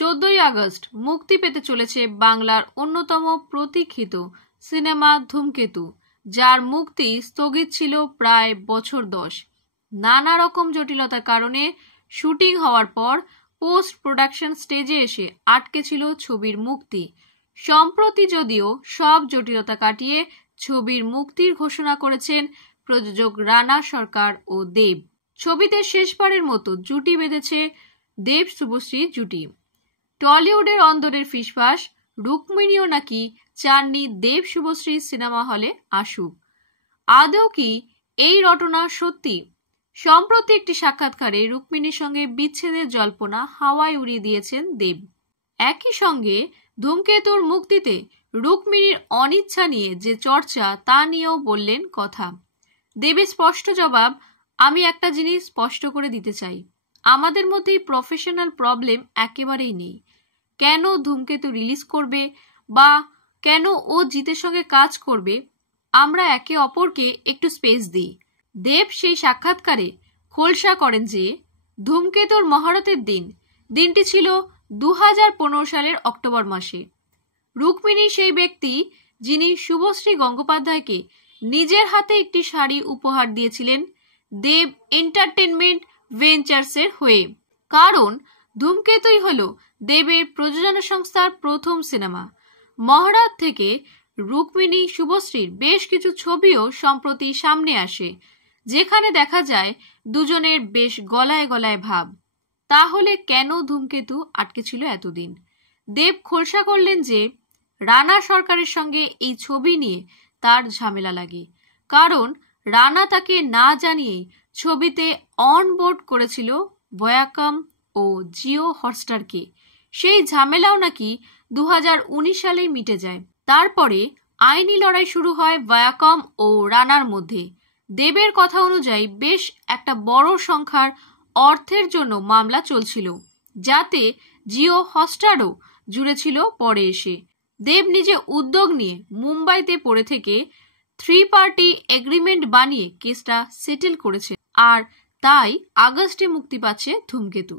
14ই August মুক্তি পেতে চলেছে বাংলার অন্যতম প্রতীক্ষিত সিনেমা ধূমকেতু, যার মুক্তি স্থগিত ছিল প্রায় বছর 10। নানা রকম জটিলতার কারণে শুটিং হওয়ার পর পোস্ট প্রোডাকশন স্টেজে এসে আটকে ছিল ছবির মুক্তি। সম্প্রতি যদিও সব জটিলতা কাটিয়ে ছবির মুক্তির ঘোষণা করেছেন প্রযোজক রানা সরকার ও দেব। ছবিতে শেষবারের মতো জুটি বেঁধেছে দেব শুভশ্রী জুটি। টলিউডের অন্দরের ফিসফাস রুক্মিণীও নাকি চাননি দেব শুভশ্রী সিনেমা হলে আসুক। আদৌ কি এই রটনা সত্যি? সম্প্রতি একটি সাক্ষাৎকারে রুক্মিণীর সঙ্গে বিচ্ছেদের জল্পনা হাওয়ায় উড়িয়ে দিয়েছেন দেব। একই সঙ্গে ধূমকেতুর মুক্তিতে রুক্মিণীর অনিচ্ছা নিয়ে যে চর্চা তা নিয়েও বললেন কথা। দেবের স্পষ্ট জবাব, আমি একটা জিনিস স্পষ্ট করে দিতে চাই, আমাদের মধ্যে প্রফেশনাল প্রবলেম একেবারেই নেই। কেন ধূমকেতু রিলিজ করবে বা কেন ও জিতের সঙ্গে কাজ করবে, আমরা একে অপরকে একটু স্পেস দিই। দেব সেই সাক্ষাৎকারে খোলসা করেন যে ধূমকেতুর মহরতের দিনটি ছিল 2015 সালের অক্টোবর মাসে। রুক্মিণী সেই ব্যক্তি যিনি শুভশ্রী গঙ্গোপাধ্যায়কে নিজের হাতে একটি শাড়ি উপহার দিয়েছিলেন দেব এন্টারটেনমেন্ট ভেঞ্চার্সের হয়ে। কারণ ধূমকেতুই হল দেবের প্রযোজনা সংস্থার প্রথম সিনেমা। মহরত থেকে রুক্মিণী শুভশ্রীর বেশ কিছু ছবিও সম্প্রতি সামনে আসে, যেখানে দেখা যায় দুজনের বেশ গলায় গলায় ভাব। তাহলে কেন ধূমকেতু আটকে ছিল এতদিন? দেব খোলসা করলেন যে রানা সরকারের সঙ্গে এই ছবি নিয়ে তার ঝামেলা লাগে, কারণ রানা তাকে না জানিয়েই ছবিতে অনবোর্ড করেছিল ভায়াকম ও জিও হটস্টারকে। সেই ঝামেলাও নাকি 2019 সালেই মিটে যায়। তারপরে আইনি লড়াই শুরু হয় ভায়াকম ও রানার মধ্যে। দেবের কথা অনুযায়ী বেশ একটা বড় সংখ্যার অর্থের জন্য মামলা চলছিল, যাতে জিও হটস্টারও জুড়ে ছিল পরে এসে। দেব নিজে উদ্যোগ নিয়ে মুম্বাইতে পড়ে থেকে 3 পার্টি এগ্রিমেন্ট বানিয়ে কেসটা সেটেল করেছে, আর তাই আগস্টে মুক্তি পাচ্ছে ধূমকেতু।